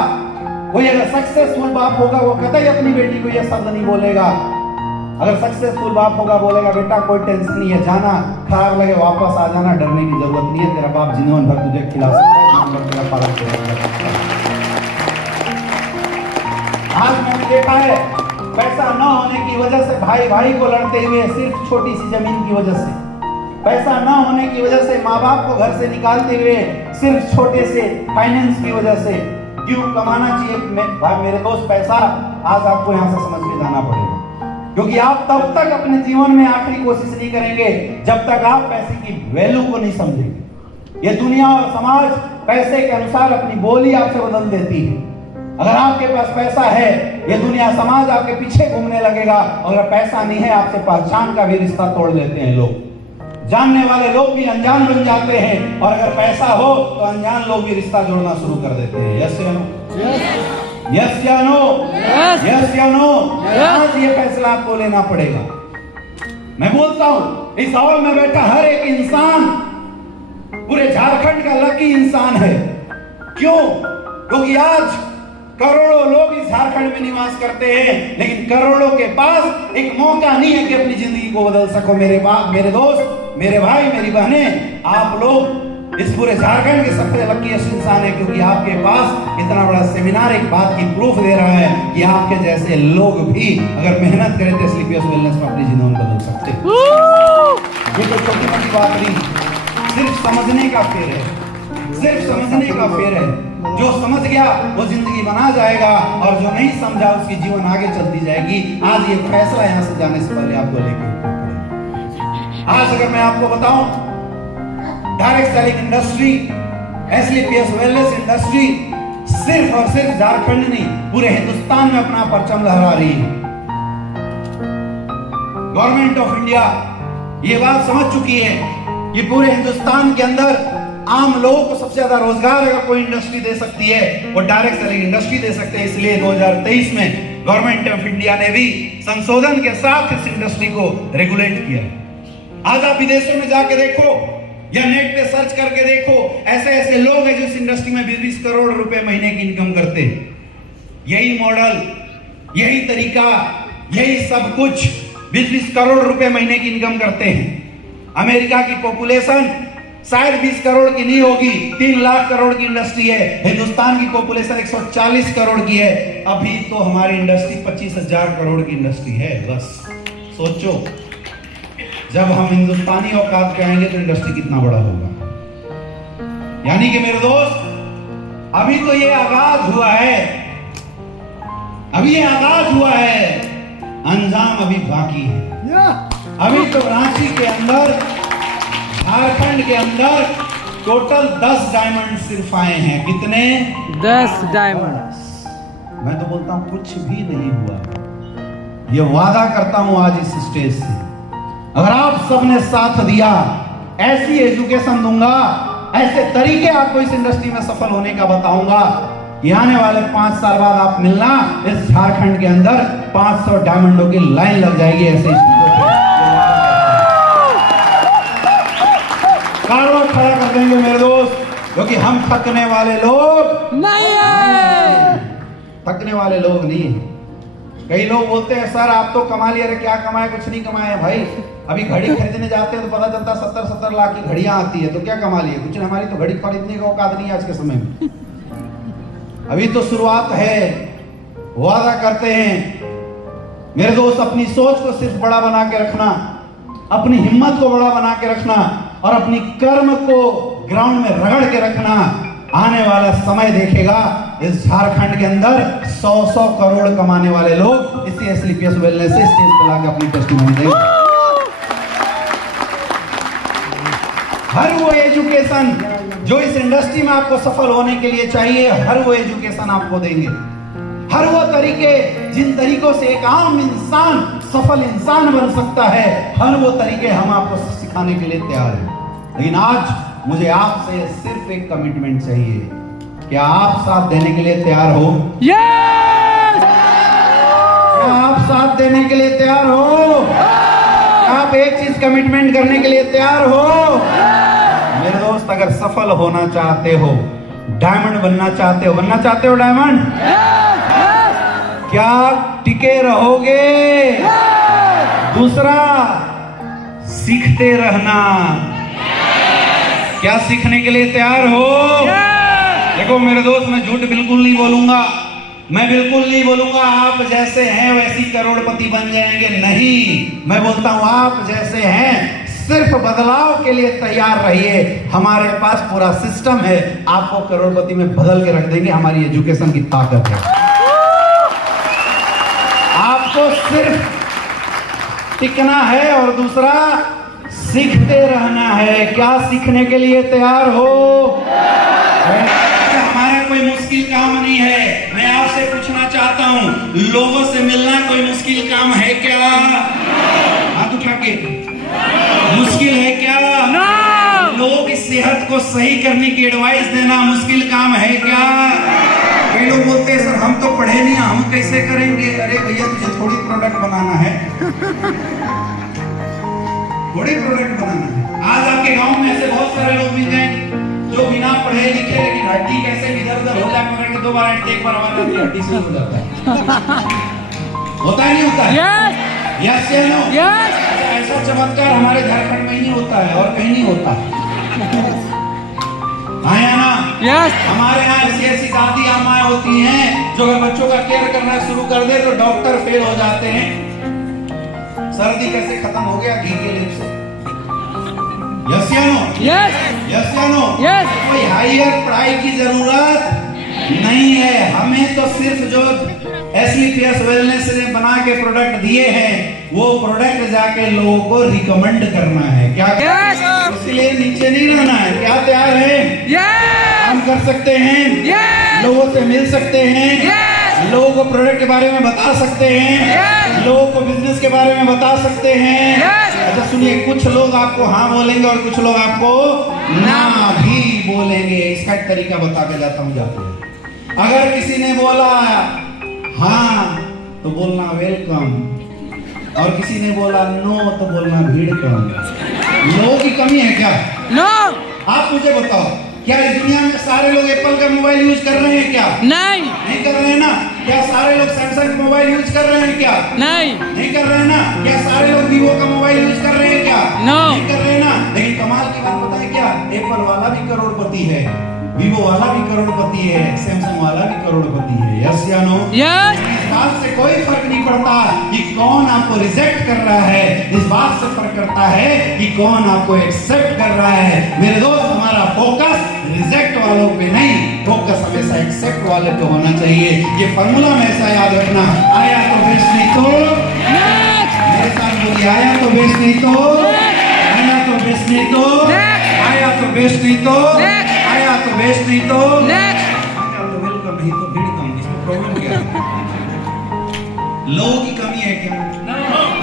वही अगर सक्सेसफुल बाप होगा, वो कतई अपनी बेटी को यह शब्द नहीं बोलेगा। अगर सक्सेसफुल बाप होगा, बोलेगा बेटा कोई टेंशन नहीं है, जाना, खराब लगे वापस आ जाना, डरने की जरूरत नहीं है, तेरा बाप जीवन भर तुझे खिला सकता है, तेरा पालन करेगा। आज मैंने देखा है पैसा न होने की वजह से भाई भाई को लड़ते हुए, सिर्फ छोटी सी जमीन की वजह से। पैसा न होने की वजह से माँ बाप को घर से निकालते हुए, सिर्फ छोटे से फाइनेंस की वजह से। क्यों कमाना चाहिए भाई मेरे दोस्त पैसा? आज आपको यहाँ से समझ के जाना पड़ेगा, क्योंकि आप तब तक अपने जीवन में आखिरी कोशिश नहीं करेंगे जब तक आप पैसे की वैल्यू को नहीं समझेंगे। ये दुनिया और समाज पैसे के अनुसार अपनी बोली आपसे बदल देती है। अगर आपके पास पैसा है, ये दुनिया समाज आपके पीछे घूमने लगेगा। और अगर पैसा नहीं है, आपसे पहचान का भी रिश्ता तोड़ लेते हैं लोग। जानने वाले लोग भी अनजान बन जाते हैं, और अगर पैसा हो तो अनजान लोग भी रिश्ता जोड़ना शुरू कर देते हैं। यस या नो? यस या नो? यस या नो? आज ये फैसला आपको लेना पड़ेगा। मैं बोलता हूं, इस हॉल में बैठा हर एक इंसान पूरे झारखंड का लकी इंसान है। क्यों? क्योंकि आज करोड़ों लोग इस झारखंड में निवास करते हैं, लेकिन करोड़ों के पास एक मौका नहीं है कि अपनी जिंदगी को बदल सको। मेरे बाप, मेरे दोस्त, मेरे भाई, मेरी बहनें, आप लोग इस पूरे झारखंड के सबसे लकीएस्ट इंसान है, क्योंकि आपके पास इतना बड़ा सेमिनार एक बात की प्रूफ दे रहा है कि आपके जैसे लोग भी अगर मेहनत करें तो स्लीपियस वेलनेस में अपनी जिंदगी बदल सकते हैं। ये कोई छोटी मोटी बात नहीं, सिर्फ समझने का फेर है, सिर्फ समझने का फेर है। जो समझ गया वो जिंदगी बना जाएगा, और जो नहीं समझा उसकी जीवन आगे चलती जाएगी। आज ये फैसला यहाँ से जाने से पहले आपको लेकर आज अगर मैं आपको बताऊं, direct selling industry, SLPS wellness industry सिर्फ और सिर्फ झारखंड नहीं, पूरे हिंदुस्तान में अपना परचम लहरा रही है। गवर्नमेंट ऑफ इंडिया ये बात समझ चुकी है कि पूरे हिंदुस्तान के अंदर आम लोगों को सबसे ज्यादा रोजगार अगर कोई इंडस्ट्री दे सकती है, वो डायरेक्ट सेलिंग इंडस्ट्री दे सकते हैं। इसलिए 2023 में गवर्नमेंट ऑफ इंडिया ने भी संशोधन के साथ इस इंडस्ट्री को रेगुलेट किया। आज आप विदेशों में जाके देखो या नेट पे सर्च करके देखो, ऐसे ऐसे लोग हैं जो इस इंडस्ट्री में 20-20 करोड़ रुपए महीने की इनकम करते हैं। यही मॉडल, यही तरीका, यही सब कुछ 20-20 करोड़ रुपए महीने की इनकम करते हैं। अमेरिका की पॉपुलेशन शायद 20 करोड़ की नहीं होगी, 3 लाख करोड़ की इंडस्ट्री है। हिंदुस्तान की पॉपुलेशन 140 करोड़ की है। अभी तो हमारी इंडस्ट्री 25,000 करोड़ की इंडस्ट्री है। बस सोचो, जब हम हिंदुस्तानी औकात पे आएंगे तो इंडस्ट्री कितना बड़ा होगा। यानी कि मेरे दोस्त, अभी तो ये आगाज हुआ है, अभी ये आगाज हुआ है, अंजाम अभी बाकी है। अभी तो रांची के अंदर, झारखंड के अंदर टोटल 10 डायमंड सिर्फ आए हैं। कितने? 10 डायमंड। मैं तो बोलता हूं कुछ भी नहीं हुआ। ये वादा करता हूं आज इस स्टेज से, अगर आप सबने साथ दिया, ऐसी एजुकेशन दूंगा, ऐसे तरीके आपको इस इंडस्ट्री में सफल होने का बताऊंगा, ये आने वाले 5 साल बाद आप मिलना, इस झारखंड के अंदर 500 डायमंडों की लाइन लग जाएगी। ऐसे कारवा खड़ा कर देंगे मेरे दोस्त। क्योंकि हम थकने वाले लोग नहीं है। थकने वाले लोग नहीं है। कई लोग बोलते हैं सर आप तो कमा लिए, अरे क्या कमाए, कुछ नहीं कमाए भाई। अभी घड़ी खरीदने जाते हैं तो पता चलता 70-70 लाख की घड़ियां आती है, तो क्या कमा लिए कुछ नहीं। हमारी तो घड़ी खरीदने का औकात नहीं है आज के समय में। अभी तो शुरुआत है, वादा करते हैं मेरे दोस्त, अपनी सोच को सिर्फ बड़ा बना के रखना, अपनी हिम्मत को बड़ा बना के रखना और अपनी कर्म को ग्राउंड में रगड़ के रखना। आने वाला समय देखेगा इस झारखंड के अंदर 100-100 करोड़ कमाने वाले लोग इसी एसलीपीएस वेलनेस से स्टेज पर लाकर अपनी टेस्टिमनी देंगे। हर वो एजुकेशन जो इस इंडस्ट्री में आपको सफल होने के लिए चाहिए, हर वो एजुकेशन आपको देंगे। हर वो तरीके जिन तरीकों से एक आम इंसान सफल इंसान बन सकता है, हर वो तरीके हम आपको सिखाने के लिए तैयार हैं। लेकिन आज मुझे आपसे सिर्फ एक कमिटमेंट चाहिए, क्या आप साथ देने के लिए तैयार हो? यस। क्या आप साथ देने के लिए तैयार हो? क्या आप एक चीज कमिटमेंट करने के लिए तैयार हो? मेरे दोस्त, अगर सफल होना चाहते हो, डायमंड बनना चाहते हो, बनना चाहते हो डायमंड, क्या टिके रहोगे? दूसरा, सीखते रहना। क्या सीखने के लिए तैयार हो? देखो मेरे दोस्त, मैं झूठ बिल्कुल नहीं बोलूंगा, मैं बिल्कुल नहीं बोलूंगा आप जैसे हैं वैसी करोड़पति बन जाएंगे, नहीं। मैं बोलता हूं आप जैसे हैं सिर्फ बदलाव के लिए तैयार रहिए। हमारे पास पूरा सिस्टम है, आपको करोड़पति में बदल के रख देंगे। हमारी एजुकेशन की ताकत है। आपको सिर्फ टिकना है और दूसरा सीखते रहना है। क्या सीखने के लिए तैयार हो? हमारा कोई मुश्किल काम नहीं है। मैं आपसे पूछना चाहता हूं, लोगों से मिलना कोई मुश्किल काम है क्या? हाथ उठा के, मुश्किल है क्या? लोगों की सेहत को सही करने की एडवाइस देना मुश्किल काम है क्या? कई लोग बोलते हैं सर हम तो पढ़े नहीं, हम कैसे करेंगे? अरे भैया, तुझे थोड़ी प्रोडक्ट बनाना है, थोड़ी प्रोडक्ट बनाना है। आज आपके गांव में ऐसे बहुत सारे लोग मिल जाएंगे जो बिना पढ़े लिखे लेकिन हड्डी कैसे इधर उधर हो जाए, पकड़ के 2 बार एक बार आवाज आती है, हड्डी से हो जाता है। होता है नहीं होता है? यस या नो? यस। ऐसा चमत्कार हमारे झारखंड में ही होता है और कहीं नहीं होता। हाँ या ना? यस। हमारे यहाँ ऐसी दादी अम्माएं होती हैं जो अगर बच्चों का केयर करना शुरू कर दे तो डॉक्टर फेल हो जाते हैं। सर्दी कैसे खत्म हो गया? घी के लिप से। यस या नो? यस। यस या नो? यस। कोई हायर पढ़ाई की जरूरत नहीं है। हमें तो सिर्फ जो एसलीपीएस वेलनेस ने बना के प्रोडक्ट दिए हैं वो प्रोडक्ट जाके लोगों को रिकमेंड करना है। क्या? yes. इसलिए नीचे नहीं रहना है। क्या तैयार है? yes. काम कर सकते हैं, yes. लोगों से मिल सकते हैं, yes. लोगों को प्रोडक्ट के बारे में बता सकते हैं, yes. लोगों को बिजनेस के बारे में बता सकते हैं। yes. अच्छा सुनिए, कुछ लोग आपको हाँ बोलेंगे और कुछ लोग आपको ना भी बोलेंगे। इसका एक तरीका बता के जाता हूँ, जाते हैं। अगर किसी ने बोला हाँ तो बोलना वेलकम, और किसी ने बोला नो तो बोलना भीड़ कम। लोगों की कमी है क्या? नो। आप मुझे बताओ, क्या इस दुनिया में सारे लोग एप्पल का मोबाइल यूज कर रहे हैं क्या? नहीं कर रहे हैं ना? क्या सारे लोग सैमसंग मोबाइल यूज कर रहे हैं क्या? नहीं कर रहे हैं ना? क्या सारे लोग वीवो का मोबाइल यूज कर रहे हैं क्या? नहीं कर रहे हैं ना? लेकिन कमाल की बात पता है क्या? एप्पल वाला भी करोड़पति है, वीवो वाला भी करोड़पति है, सैमसंग वाला भी करोड़पति है। यस या नो? यस। इस बात से कोई फर्क नहीं पड़ता कि कौन आपको रिजेक्ट कर रहा है, इस बात से फर्क करता है कि कौन आपको एक्सेप्ट कर रहा है। मेरे दोस्त, हमारा फोकस रिजेक्ट वालों पे नहीं, फोकस हमेशा एक्सेप्ट वाले पे होना चाहिए। ये फॉर्मूला हमेशा याद रखना। आया तो बेस्ट, नहीं तो मेरे साथ बोलिए, आया तो बेस्ट नहीं तो, आया तो बेस्ट नहीं तो, आया तो बेस्ट नहीं तो, आया तो बेस्ट नहीं तो, आया तो वेलकम नहीं तो भीड़ कम। इसमें प्रॉब्लम क्या है? लोगों की कमी है क्या?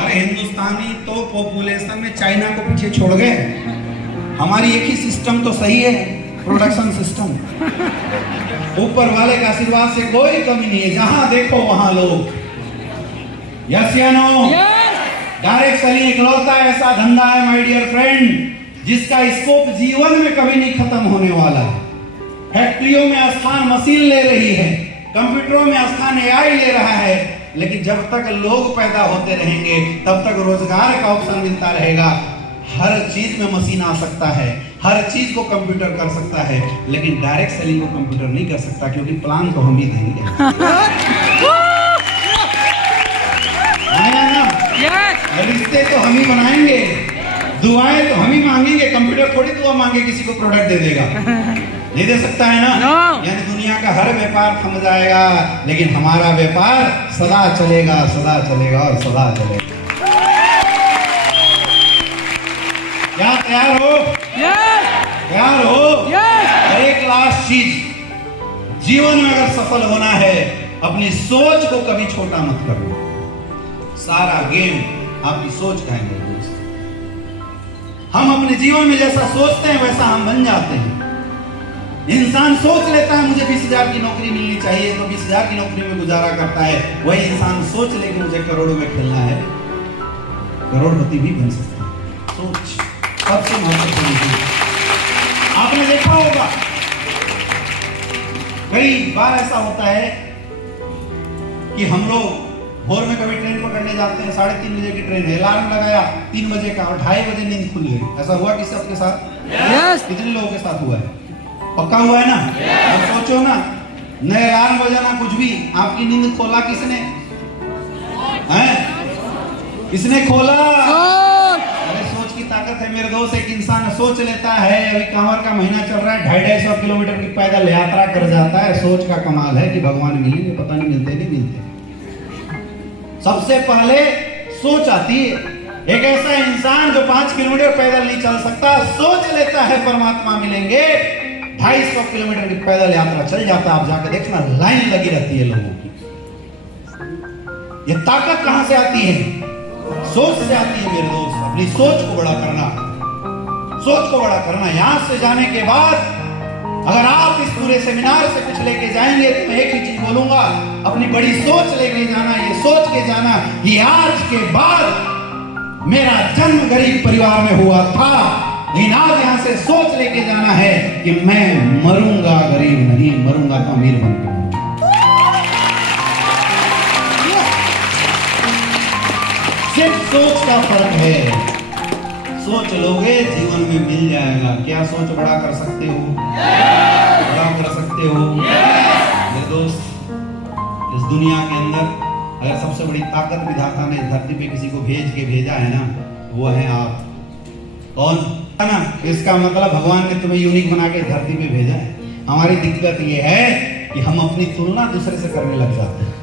अरे हिंदुस्तानी तो पॉपुलेशन में चाइना को पीछे छोड़ गए। हमारी एक ही सिस्टम तो सही है, प्रोडक्शन सिस्टम। ऊपर वाले का आशीर्वाद से कोई कमी नहीं है, जहां देखो वहां लोग। यस या नो? डायरेक्ट सेलिंग इकलौता ऐसा धंधा है माय डियर फ्रेंड जिसका स्कोप जीवन में कभी नहीं खत्म होने वाला है। फैक्ट्रियों में स्थान मशीन ले रही है, कंप्यूटरों में स्थान एआई ले रहा है, लेकिन जब तक लोग पैदा होते रहेंगे तब तक रोजगार का ऑप्शन मिलता रहेगा। हर चीज में मशीन आ सकता है, हर चीज को कंप्यूटर कर सकता है, लेकिन डायरेक्ट सेलिंग को कंप्यूटर नहीं कर सकता, क्योंकि प्लान तो हम ही देंगे। ना रिश्ते तो हम ही बनाएंगे, दुआएं तो हम ही मांगेंगे, कंप्यूटर थोड़ी दुआ मांगे किसी को प्रोडक्ट दे देगा, नहीं दे सकता है ना। यानी दुनिया का हर व्यापार थम जाएगा, लेकिन हमारा व्यापार सदा चलेगा, सदा चलेगा और सदा चलेगा। क्या तैयार हो? तैयार हो? और एक लास्ट चीज, जीवन में अगर सफल होना है, अपनी सोच को कभी छोटा मत करो। सारा गेम आपकी सोच का है। हम अपने जीवन में जैसा सोचते हैं वैसा हम बन जाते हैं। इंसान सोच लेता है मुझे 20,000 की नौकरी मिलनी चाहिए, तो 20,000 की नौकरी में गुजारा करता है। वही इंसान सोच ले कि मुझे करोड़ों में खेलना है, करोड़पति भी बन सकता है। सोच सबसे महत्वपूर्ण चीज। आपने देखा होगा कई बार ऐसा होता है कि हम लोग भोर में कभी ट्रेन पकड़ने जाते हैं, 3:30 बजे की ट्रेन है, अलार्म लगाया 3 बजे का और 2:30 बजे नींद खुल गई। ऐसा हुआ किसी आपके साथ? कितने लोगों के साथ हुआ है? पक्का हुआ है ना? अब सोचो ना, नए अलार्म बजाना कुछ भी, आपकी नींद खोला किसने? हैं? किसने खोला? अरे सोच की ताकत है मेरे दोस्त। एक इंसान सोच लेता है, अभी कांवर का महीना चल रहा है, 250 किलोमीटर की पैदल यात्रा कर जाता है। सोच का कमाल है कि भगवान मिलेंगे, पता नहीं मिलते नहीं मिलते। सबसे पहले सोच आती है। एक ऐसा इंसान जो 5 किलोमीटर पैदल नहीं चल सकता, सोच लेता है परमात्मा मिलेंगे, 250 किलोमीटर की पैदल यात्रा चल जाता। आप जाकर देखना, लाइन लगी रहती है लोगों की। ये ताकत कहां से आती है? सोच से आती है मेरे दोस्त। अपनी सोच को बड़ा करना, सोच को बड़ा करना। यहां से जाने के बाद अगर आप इस पूरे सेमिनार से कुछ लेके जाएंगे तो मैं एक ही चीज बोलूंगा, अपनी बड़ी सोच लेके जाना। ये सोच के जाना कि आज के बाद मेरा जन्म गरीब परिवार में हुआ था, लेकिन आज यहां से सोच लेके जाना है कि मैं मरूंगा गरीब नहीं, मरूंगा तो अमीर बन के। सिर्फ सोच का फर्क है। सोच लोगे जीवन में मिल जाएगा। क्या सोच बड़ा कर सकते हो? बड़ा कर सकते हो मेरे दोस्त। इस दुनिया के अंदर अगर सबसे बड़ी ताकत विधाता ने धरती पे किसी को भेज के भेजा है ना, वो है आप। कौन है ना? इसका मतलब भगवान ने तुम्हें यूनिक बना के धरती पे भेजा है। हमारी दिक्कत ये है कि हम अपनी तुलना दूसरे से करने लग जाते हैं।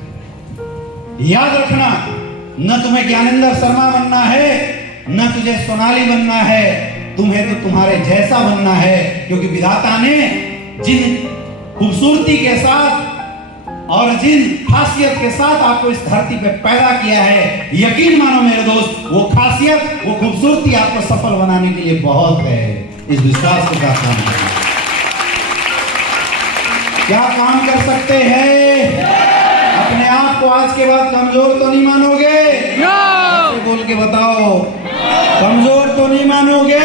याद रखना, न तुम्हें ज्ञानेंद्र शर्मा बनना है, न तुझे सोनाली बनना है, तुम्हें तो तुम्हारे जैसा बनना है। क्योंकि विधाता ने जिन खूबसूरती के साथ और जिन खासियत के साथ आपको इस धरती पे पैदा किया है, यकीन मानो मेरे दोस्त, वो खासियत, वो खूबसूरती आपको सफल बनाने के लिए बहुत है। इस विश्वास के साथ काम करें। क्या काम कर सकते हैं? अपने आप को आज के बाद कमजोर तो नहीं मानोगे? बोल के बताओ, कमजोर तो नहीं मानोगे?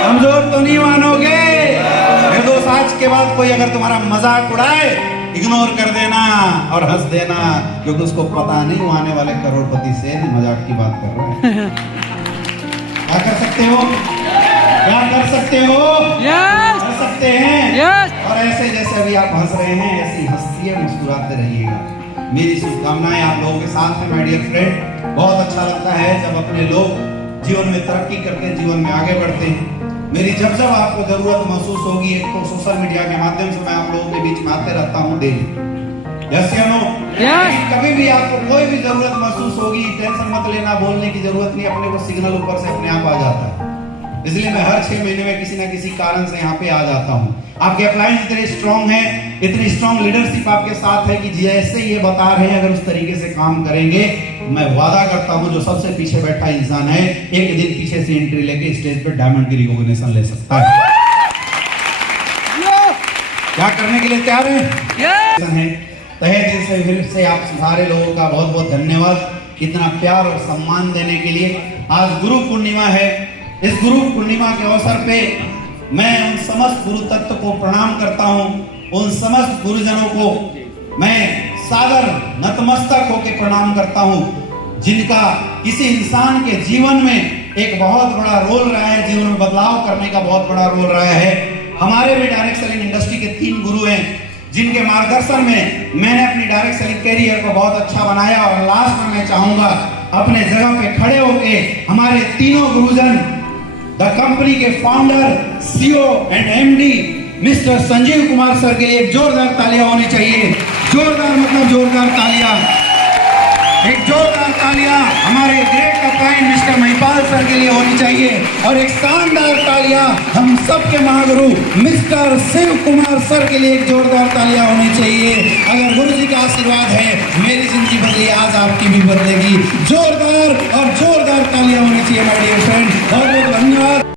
कमजोर तो नहीं मानोगे मेरे दोस्त। आज के बाद कोई अगर तुम्हारा मजाक उड़ाए, इग्नोर कर देना और हंस देना, क्योंकि उसको पता नहीं वो आने वाले करोड़पति से मजाक की बात कर रहा है। क्या कर सकते हो? क्या कर सकते हो? कर सकते हैं। और ऐसे जैसे अभी आप हंस रहे हैं, ऐसी हंसती मुस्कुराते रहिएगा। मेरी शुभकामनाएं आप लोगों के साथ है माय डियर फ्रेंड। बहुत अच्छा लगता है जब अपने लोग जीवन में तरक्की करते हैं, जीवन में आगे बढ़ते हैं। मेरी जब जब आपको जरूरत महसूस होगी, एक तो सोशल मीडिया के माध्यम से मैं आप लोगों के बीच में आते रहता हूँ डेली। यस या नो? कभी भी आपको कोई भी जरूरत महसूस होगी, टेंशन मत लेना, बोलने की जरूरत नहीं, अपने को सिग्नल ऊपर से अपने आप आ जाता है। इसलिए मैं हर 6 महीने में किसी ना किसी कारण से यहाँ पे आ जाता हूँ। आपके अप्लायंस इतने स्ट्रांग हैं, इतनी स्ट्रांग लीडरशिप आपके साथ है कि जैसे ये बता रहे हैं अगर उस तरीके से काम करेंगे, मैं वादा करता हूँ जो सबसे पीछे बैठा इंसान है, एक दिन पीछे से एंट्री लेके स्टेज पे डायमंड की रिकॉग्निशन ले सकता है। क्या करने के लिए तैयार हैं? तहे दिल से फिर से आप सारे लोगों का बहुत बहुत धन्यवाद, इतना प्यार और सम्मान देने के लिए। आज गुरु पूर्णिमा है। इस गुरु पूर्णिमा के अवसर पे मैं उन समस्त गुरु तत्व को प्रणाम करता हूं, उन समस्त गुरुजनों को मैं सादर नतमस्तक होकर प्रणाम करता हूं, जिनका किसी इंसान के जीवन में एक बहुत बड़ा रोल रहा है, जीवन में बदलाव करने का बहुत बड़ा रोल रहा है। हमारे भी डायरेक्ट सेलिंग इंडस्ट्री के 3 गुरु हैं, जिनके मार्गदर्शन में मैंने अपनी डायरेक्ट सेलिंग कैरियर को बहुत अच्छा बनाया। और लास्ट में मैं चाहूंगा अपने जगह पे खड़े होके हमारे तीनों गुरुजन, द कंपनी के founder, CEO and MD mister Sanjeev Kumar sir के लिए एक जोरदार तालियां होनी चाहिए। जोरदार मतलब जोरदार तालियां, एक जोरदार तालियां हमारे ग्रेट कप्तान मिस्टर महिपाल सर के लिए होनी चाहिए। और एक शानदार तालियां हम सबके महागुरु मिस्टर शिव कुमार सर के लिए एक जोरदार तालियां होनी चाहिए। अगर गुरु जी का आशीर्वाद है, मेरी जिंदगी बदली, आज आपकी भी बदलेगी। जोरदार और जोरदार तालियां होनी चाहिए माय डियर फ्रेंड। बहुत बहुत धन्यवाद।